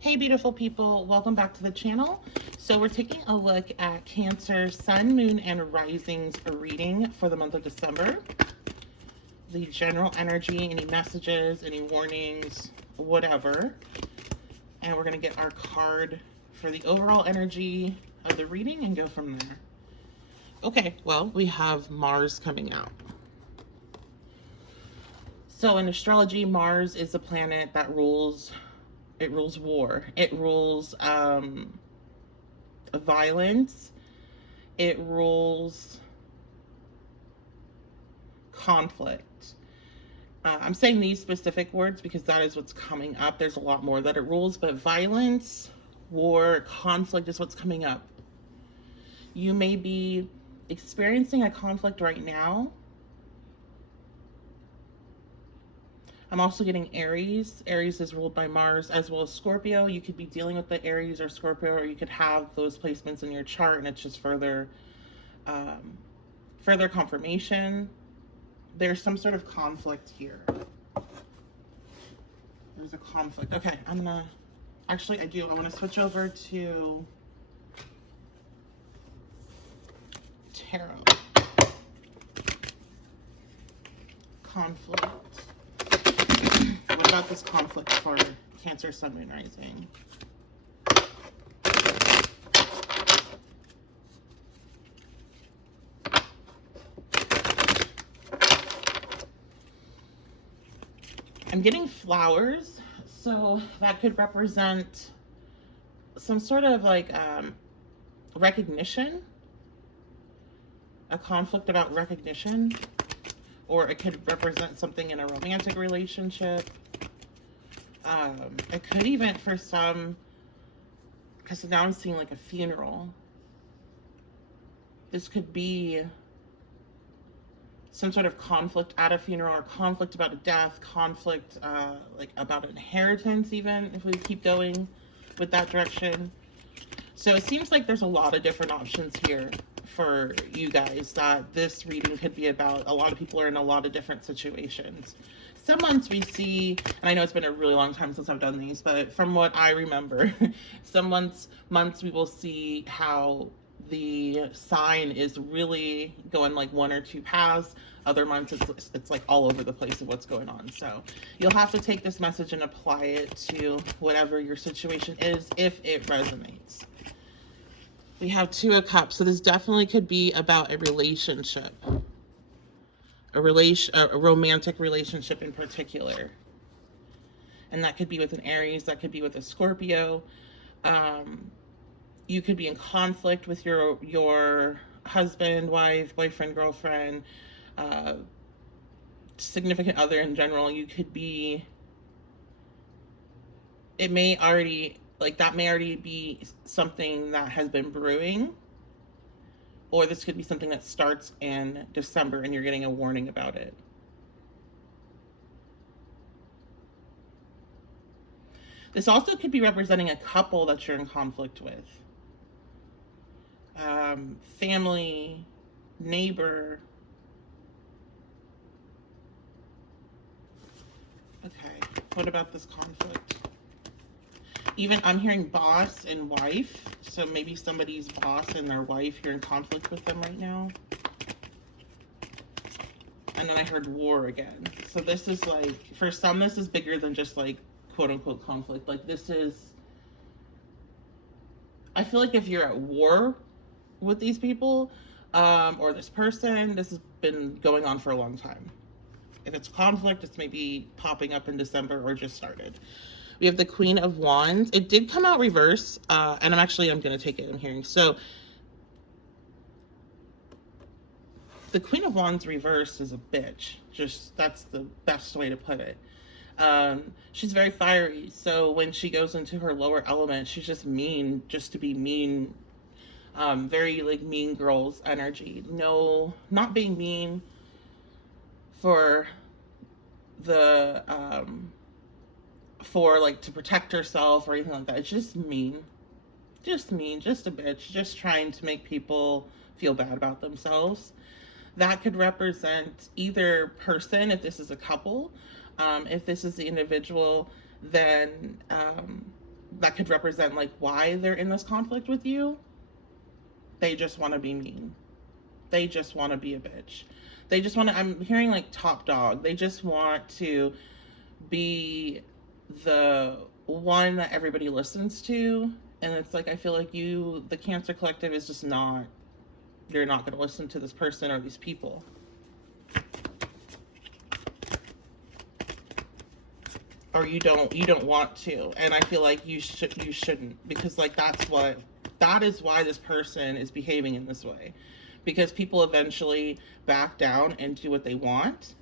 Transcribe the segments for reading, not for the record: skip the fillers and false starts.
Hey beautiful people, welcome back to the channel. So we're taking a look at Cancer Sun, Moon, and Rising's reading for the month of December. The general energy, any messages, any warnings, whatever. And we're going to get our card for the overall energy of the reading and go from there. Okay, well, we have Mars coming out. So in astrology, Mars is a planet that rules war. It rules violence. It rules conflict. I'm saying these specific words because that is what's coming up. There's a lot more that it rules, but violence, war, conflict is what's coming up. You may be experiencing a conflict right now. I'm also getting Aries. Aries is ruled by Mars, as well as Scorpio. You could be dealing with the Aries or Scorpio, or you could have those placements in your chart, and it's just further confirmation. There's some sort of conflict here. There's a conflict. Okay, I'm gonna, actually I want to switch over to tarot. Conflict. What about this conflict for Cancer, Sun, Moon, Rising? I'm getting flowers, so that could represent some sort of like recognition, a conflict about recognition, or it could represent something in a romantic relationship. It could even, for some, because now I'm seeing like a funeral. This could be some sort of conflict at a funeral, or conflict about a death, conflict like about inheritance, even if we keep going with that direction. So it seems like there's a lot of different options here for you guys that this reading could be about. A lot of people are in a lot of different situations. Some months we see, and I know it's been a really long time since I've done these, but from what I remember, some months we will see how the sign is really going like one or two paths. Other months it's like all over the place of what's going on. So you'll have to take this message and apply it to whatever your situation is, if it resonates. We have Two of Cups, so this definitely could be about a relationship, a romantic relationship in particular. And that could be with an Aries, that could be with a Scorpio. You could be in conflict with your husband, wife, boyfriend, girlfriend, significant other in general. You could be, it may already, like that may already be something that has been brewing, or this could be something that starts in December and you're getting a warning about it. This also could be representing a couple that you're in conflict with. Family, neighbor. Okay, what about this conflict? Even I'm hearing boss and wife, so maybe somebody's boss and their wife, you're in conflict with them right now. And then I heard war again. So this is like, for some, this is bigger than just like quote unquote conflict. Like this is, I feel like if you're at war with these people, or this person, this has been going on for a long time. If it's conflict, it's maybe popping up in December or just started. We have the Queen of Wands. It did come out reverse, and I'm going to take it. I'm hearing. So the Queen of Wands reverse is a bitch. Just, that's the best way to put it. She's very fiery. So when she goes into her lower element, she's just mean, just to be mean. Very like mean girls energy. No, not being mean for the, for like to protect herself or anything like that. It's just mean, just a bitch, just trying to make people feel bad about themselves. That could represent either person, if this is a couple. If this is the individual, then that could represent like why they're in this conflict with you. They just want to be mean. They just want to be a bitch. They just want to, I'm hearing like top dog. They just want to be the one that everybody listens to. And it's like, I feel like you, the Cancer Collective, is just not, you're not going to listen to this person or these people. Or you don't want to. And I feel like you shouldn't, because like that is why this person is behaving in this way. Because people eventually back down and do what they want.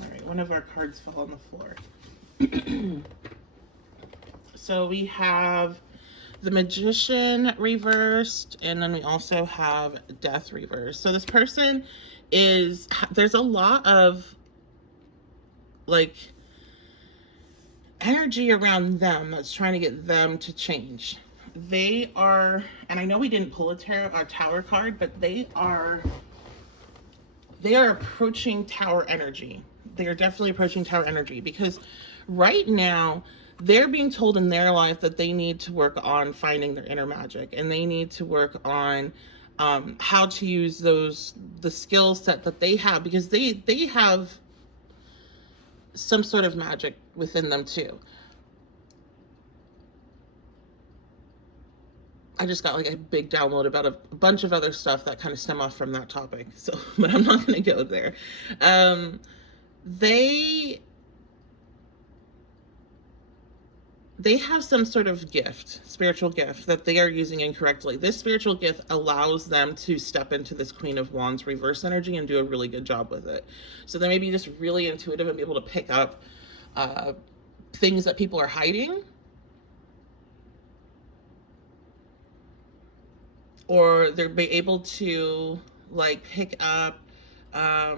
All right, one of our cards fell on the floor. So we have the Magician reversed, and then we also have Death reversed. So this person is, there's a lot of like energy around them that's trying to get them to change. They are, and I know we didn't pull a tower card, but they are approaching tower energy. They are definitely approaching tower energy, because right now they're being told in their life that they need to work on finding their inner magic, and they need to work on how to use the skill set that they have, because they have some sort of magic within them too. I just got like a big download about a bunch of other stuff that kind of stem off from that topic. So, but I'm not going to go there. They have some sort of gift, spiritual gift, that they are using incorrectly. This spiritual gift allows them to step into this Queen of Wands reverse energy and do a really good job with it. So they may be just really intuitive and be able to pick up things that people are hiding. Or they're be able to like pick up, I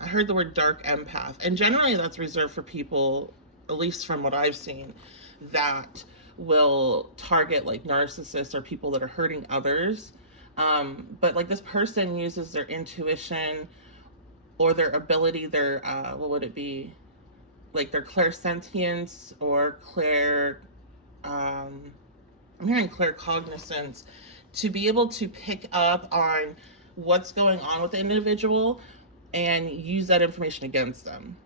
heard the word dark empath. And generally that's reserved for people, at least from what I've seen, that will target like narcissists or people that are hurting others. But like this person uses their intuition or their ability, their, what would it be? Like their clairsentience or I'm hearing claircognizance, to be able to pick up on what's going on with the individual and use that information against them.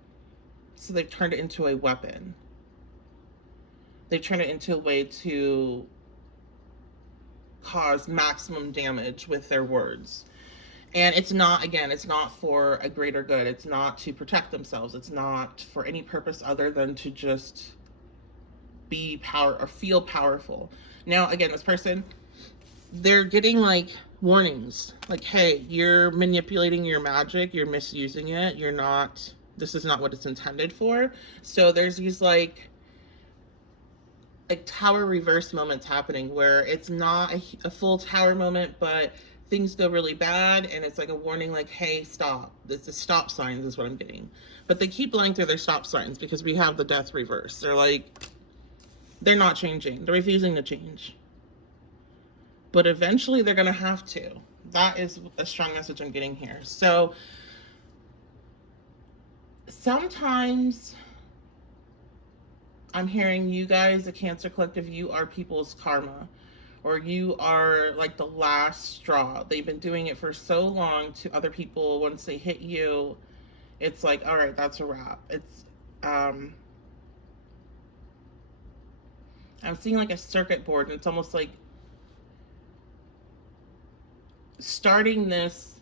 So they've turned it into a weapon. They've turned it into a way to cause maximum damage with their words. And it's not, again, it's not for a greater good. It's not to protect themselves. It's not for any purpose other than to just be power or feel powerful. Now, again, this person, they're getting like warnings, like, hey, you're manipulating your magic, you're misusing it, this is not what it's intended for. So there's these like tower reverse moments happening where it's not a full tower moment, but things go really bad and it's like a warning, like, hey, stop. This is stop signs is what I'm getting. But they keep lying through their stop signs because we have the Death reverse. They're like, they're not changing. They're refusing to change. But eventually they're going to have to. That is a strong message I'm getting here. So sometimes I'm hearing you guys, the Cancer Collective, you are people's karma, or you are like the last straw. They've been doing it for so long to other people. Once they hit you, it's like, all right, that's a wrap. It's, I'm seeing like a circuit board, and it's almost like starting this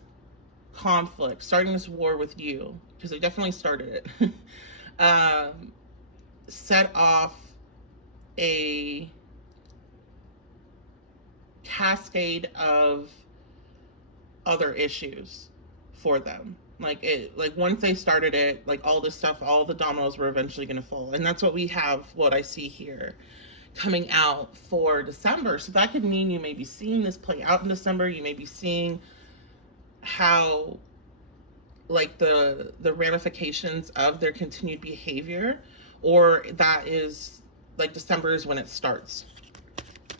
conflict, starting this war with you, because they definitely started it, set off a cascade of other issues for them. Like once they started it, like all this stuff, all the dominoes were eventually going to fall. And that's what we have, what I see here coming out for December. So that could mean you may be seeing this play out in December. You may be seeing how like the ramifications of their continued behavior, or that is like December is when it starts.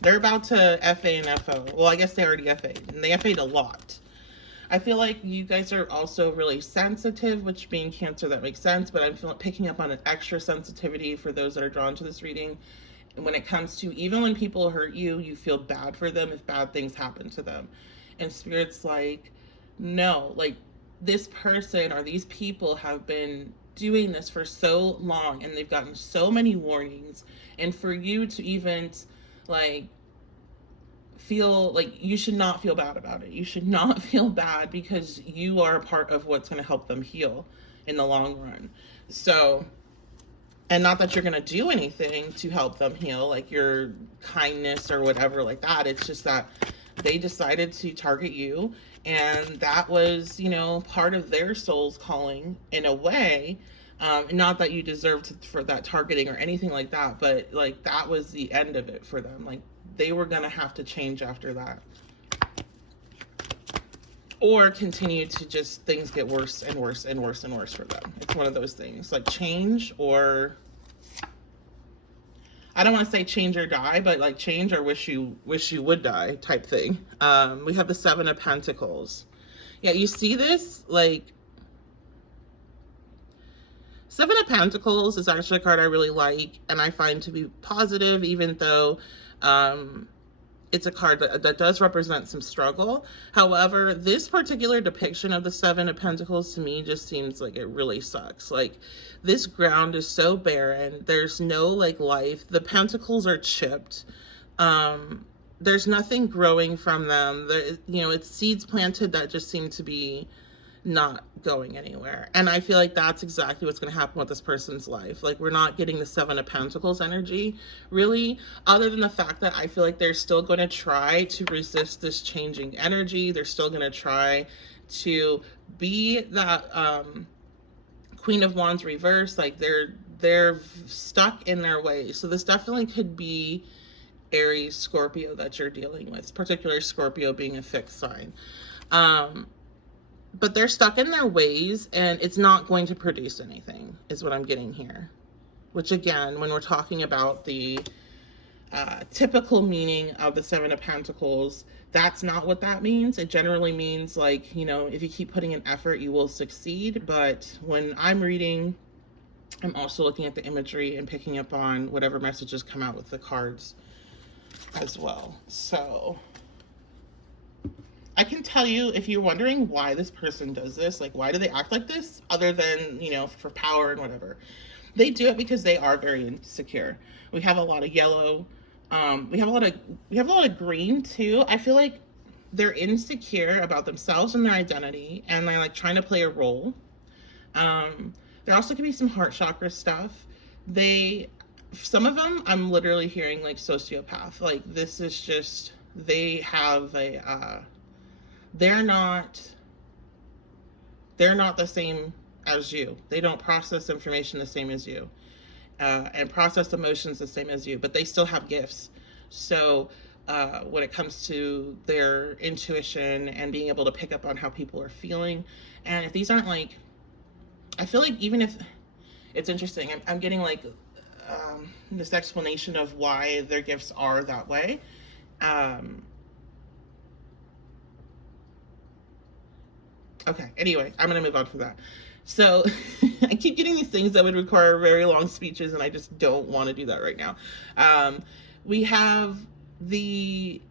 They're about to FA and FO. Well, I guess they already FA'd, and they FA'd a lot. I feel like you guys are also really sensitive, which being Cancer, that makes sense, but I'm picking up on an extra sensitivity for those that are drawn to this reading. And when it comes to, even when people hurt you, you feel bad for them if bad things happen to them. And Spirit's like, no, like this person or these people have been doing this for so long and they've gotten so many warnings. And for you to even like feel like, you should not feel bad about it. You should not feel bad because you are a part of what's going to help them heal in the long run. So, and not that you're going to do anything to help them heal, like your kindness or whatever like that. It's just that they decided to target you, and that was, you know, part of their soul's calling in a way. Not that you deserved for that targeting or anything like that, but like that was the end of it for them. Like they were going to have to change after that, or continue to just, things get worse and worse and worse and worse for them. It's one of those things, like change, or I don't want to say change or die, but like change or wish you would die type thing. We have the Seven of Pentacles. Yeah, you see this, like Seven of Pentacles is actually a card I really like and I find to be positive, even though it's a card that does represent some struggle. However, this particular depiction of the Seven of Pentacles to me just seems like it really sucks. Like this ground is so barren. There's no like life. The pentacles are chipped. There's nothing growing from them. You know, it's seeds planted that just seem to be not going anywhere. And I feel like that's exactly what's going to happen with this person's life. Like we're not getting the Seven of Pentacles energy really, other than the fact that I feel like they're still going to try to resist this changing energy. They're still going to try to be that Queen of Wands reverse. Like they're stuck in their ways. So this definitely could be Aries, Scorpio that you're dealing with, particularly Scorpio being a fixed sign. But they're stuck in their ways and it's not going to produce anything is what I'm getting here. Which again, when we're talking about the typical meaning of the Seven of Pentacles, that's not what that means. It generally means like, you know, if you keep putting in effort, you will succeed. But when I'm reading, I'm also looking at the imagery and picking up on whatever messages come out with the cards as well. So I can tell you, if you're wondering why this person does this, like why do they act like this, other than, you know, for power and whatever, they do it because they are very insecure. We have a lot of yellow. We have a lot of green too. I feel like they're insecure about themselves and their identity, and they're like trying to play a role. There also could be some heart chakra stuff. Some of them, I'm literally hearing like sociopath. Like this is just, they have a they're not the same as you. They don't process information the same as you, and process emotions the same as you, but they still have gifts. So when it comes to their intuition and being able to pick up on how people are feeling, and if these aren't like, I feel like even if, it's interesting, I'm getting like this explanation of why their gifts are that way. Okay, anyway, I'm going to move on from that. So I keep getting these things that would require very long speeches, and I just don't want to do that right now. We have this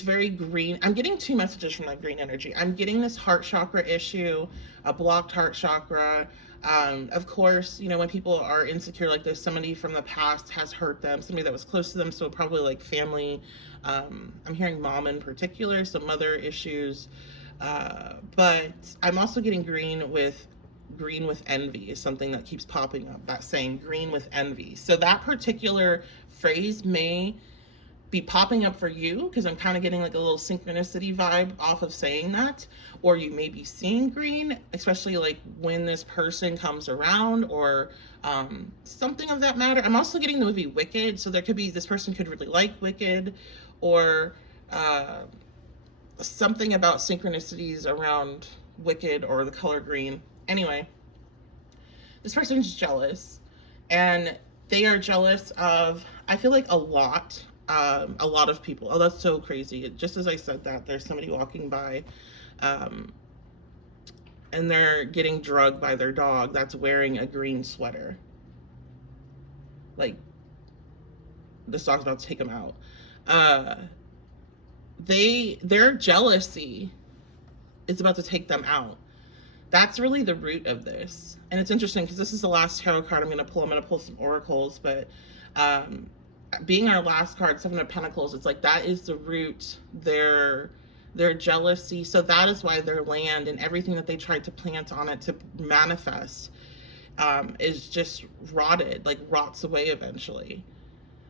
very green, I'm getting two messages from that green energy. I'm getting this heart chakra issue, a blocked heart chakra. Of course, you know, when people are insecure like this, somebody from the past has hurt them, somebody that was close to them, so probably like family. I'm hearing mom in particular, so mother issues. But I'm also getting green with envy is something that keeps popping up, that saying, green with envy. So that particular phrase may be popping up for you, because I'm kind of getting like a little synchronicity vibe off of saying that, or you may be seeing green, especially like when this person comes around, or something of that matter. I'm also getting the movie Wicked, so there could be, this person could really like Wicked, or something about synchronicities around Wicked or the color green. Anyway, this person's jealous, and they are jealous of, I feel like, a lot a lot of people. Oh, that's so crazy. Just as I said that, there's somebody walking by, um, and they're getting drugged by their dog that's wearing a green sweater. Like, this dog's about to take them out. Uh, their jealousy is about to take them out. That's really the root of this. And it's interesting because this is the last tarot card I'm going to pull. I'm going to pull some oracles, but being our last card, Seven of Pentacles, it's like that is the root, their jealousy. So that is why their land and everything that they tried to plant on it to manifest is just rotted, like rots away eventually.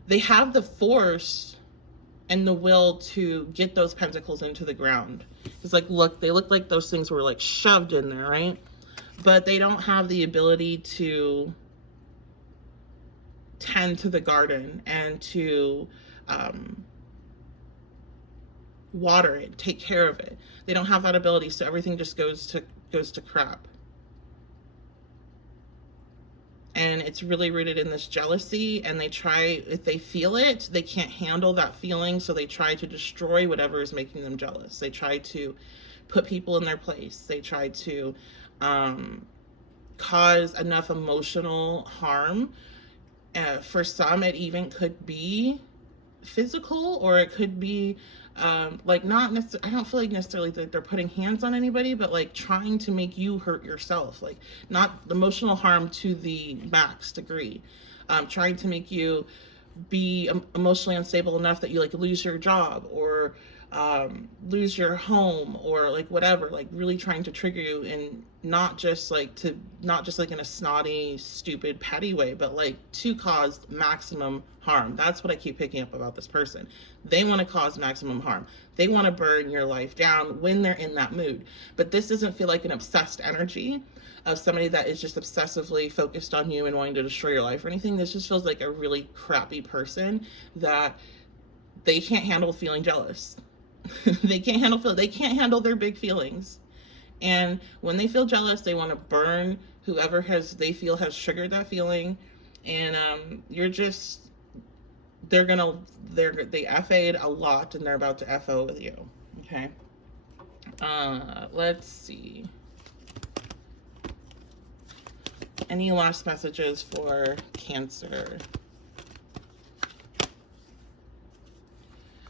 They have the force and the will to get those pentacles into the ground. It's like, look, they look like those things were like shoved in there, right? But they don't have the ability to tend to the garden and to water it, take care of it. They don't have that ability, so everything just goes to crap. And it's really rooted in this jealousy, and they try, if they feel it, they can't handle that feeling, so they try to destroy whatever is making them jealous. They try to put people in their place. They try to cause enough emotional harm. For some, it even could be physical, or it could be like not necessarily, I don't feel like necessarily that they're putting hands on anybody, but like trying to make you hurt yourself, like not emotional harm to the max degree, trying to make you be emotionally unstable enough that you like lose your job, or lose your home, or like whatever, like really trying to trigger you, and not just like in a snotty, stupid, petty way, but like to cause maximum harm. That's what I keep picking up about this person. They want to cause maximum harm. They want to burn your life down when they're in that mood. But this doesn't feel like an obsessed energy of somebody that is just obsessively focused on you and wanting to destroy your life or anything. This just feels like a really crappy person that they can't handle feeling jealous. They can't handle their big feelings. And when they feel jealous, they want to burn whoever they feel has triggered that feeling. And they FA'd a lot, and they're about to FO with you. Okay. Let's see. Any last messages for Cancer?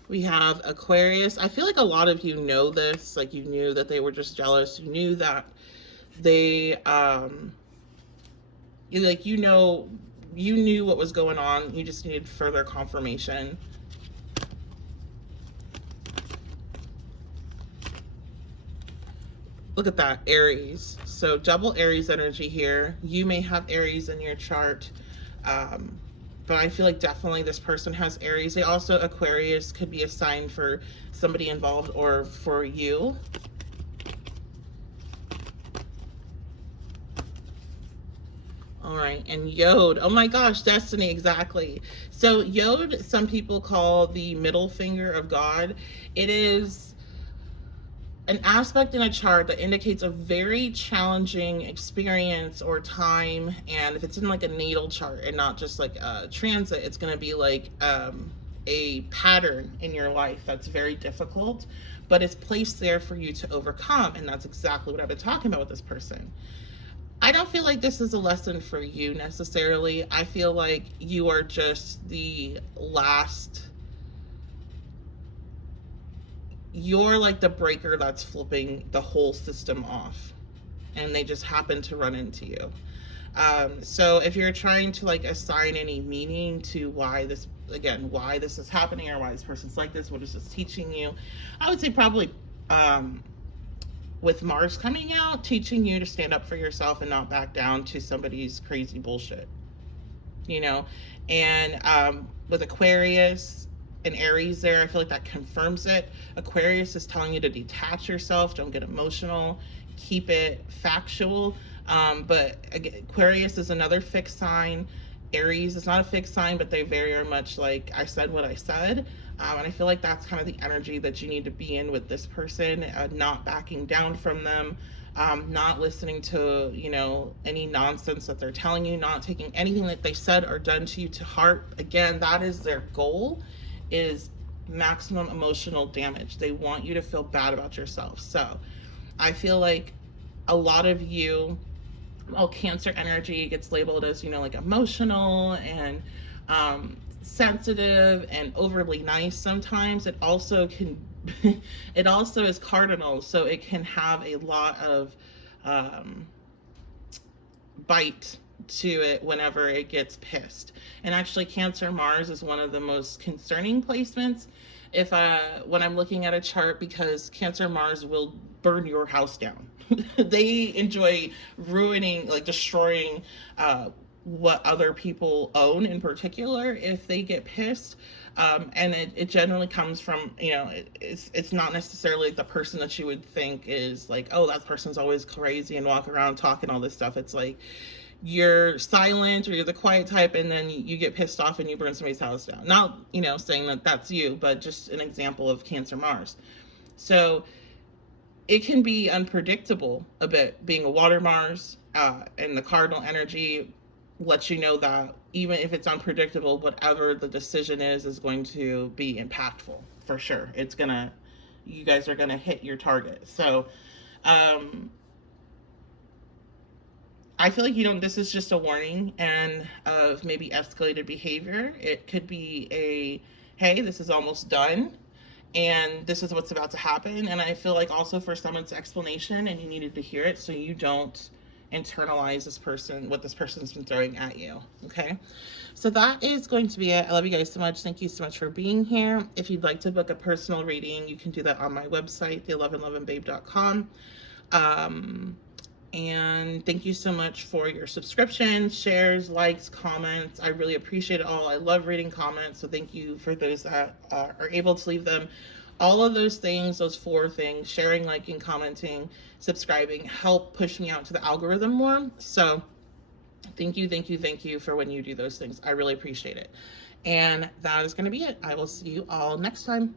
We have Aquarius. I feel like a lot of you know this, like you knew that they were just jealous. You knew that they, you knew what was going on. You just needed further confirmation. Look at that, Aries. So double Aries energy here. You may have Aries in your chart. But I feel like definitely this person has Aries. They also, Aquarius could be a sign for somebody involved or for you. All right, and Yod. Oh my gosh, Destiny, exactly. So Yod, some people call the middle finger of God. It is an aspect in a chart that indicates a very challenging experience or time, and if it's in like a natal chart and not just like a transit, it's going to be like a pattern in your life that's very difficult, but it's placed there for you to overcome, and that's exactly what I've been talking about with this person. I don't feel like this is a lesson for you necessarily. I feel like you are just the last, you're like the breaker that's flipping the whole system off, and they just happen to run into you. So if you're trying to like assign any meaning to why this is happening, or why this person's like this, what is this teaching you, I would say probably with Mars coming out, teaching you to stand up for yourself and not back down to somebody's crazy bullshit, and with Aquarius and Aries there, I feel like that confirms it. Aquarius is telling you to detach yourself, don't get emotional, keep it factual. But again, Aquarius is another fixed sign. Aries is not a fixed sign, but they very are much like, I said what I said. And I feel like that's kind of the energy that you need to be in with this person, not backing down from them, not listening to, any nonsense that they're telling you, not taking anything that they said or done to you to heart. Again, that is their goal, is maximum emotional damage. They want you to feel bad about yourself. So I feel like a lot of you, well, Cancer energy gets labeled as, you know, like emotional and sensitive and overly nice sometimes. It also can, it also is cardinal, so it can have a lot of bite to it whenever it gets pissed. And actually, Cancer Mars is one of the most concerning placements if when I'm looking at a chart, because Cancer Mars will burn your house down. They enjoy ruining, like destroying what other people own in particular if they get pissed. And it generally comes from, you know, it's not necessarily the person that you would think is like, oh, that person's always crazy and walk around talking all this stuff. It's like you're silent or you're the quiet type, and then you get pissed off and you burn somebody's house down. Not, you know, saying that that's you, but just an example of Cancer Mars. So it can be unpredictable a bit, being a water Mars, and the cardinal energy lets you know that even if it's unpredictable, whatever the decision is going to be impactful for sure. It's gonna, you guys are gonna hit your target. So I feel like, you know, this is just a warning and of maybe escalated behavior. It could be a, hey, this is almost done and this is what's about to happen. And I feel like also for some it's explanation and you needed to hear it so you don't internalize this person, what this person's been throwing at you. Okay, so that is going to be it. I love you guys so much. Thank you so much for being here. If you'd like to book a personal reading, you can do that on my website, the1111babe.com. And thank you so much for your subscriptions, shares, likes, comments. I really appreciate it all. I love reading comments, so thank you for those that are able to leave them. All of those things, those 4 things, sharing, liking, commenting, subscribing, help push me out to the algorithm more. So thank you, thank you, thank you for when you do those things. I really appreciate it. And that is going to be it. I will see you all next time.